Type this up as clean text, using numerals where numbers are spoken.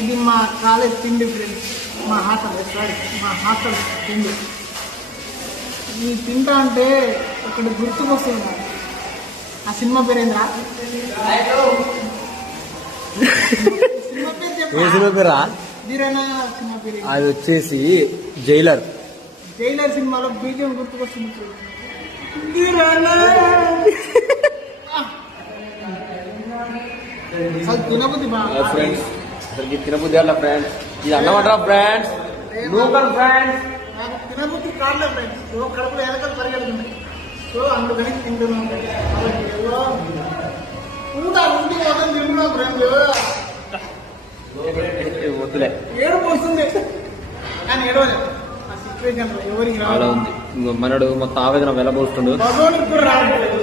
ఇది మా కాలేజ్ తిండి ఫ్రెండ్స్, మా హాస్టల్ తిండి. ఈ తింటా అంటే ఇక్కడ గుర్తుకొస్తుంది. ఆ సినిమా పేరేంద్రా? ఏ సినిమా పేరా? సినిమా పేరు అది వచ్చేసి జైలర్. జైలర్ సినిమాలో బీజం గుర్తుకొస్తుంది. తినబుద్ధి బాగా ఫ్రెండ్స్, అసలు తినబుద్ధి అట్లా ఫ్రెండ్స్. ఇది అన్నమాట ఫ్రెండ్స్, లోకల్ ఫ్రెండ్స్. తినబుద్ధి కాదులే ఫ్రెండ్స్, కడుపులో ఎలకలు పరిగెడుతున్నాయి. సో అందుకని తింటున్నాం. ఉండి కోసం తింటున్నాం ఫ్రెండ్స్. వద్దులే, ఏడుపు వస్తుంది కానీ ఏడవలేదు. ఆ సిచ్యువేషన్ ఎవరికి రావాలి. మనడు మొత్తం ఆవేదన వెళ్ళబోస్తుండు. భగవానికి కూడా రావట్లేదు.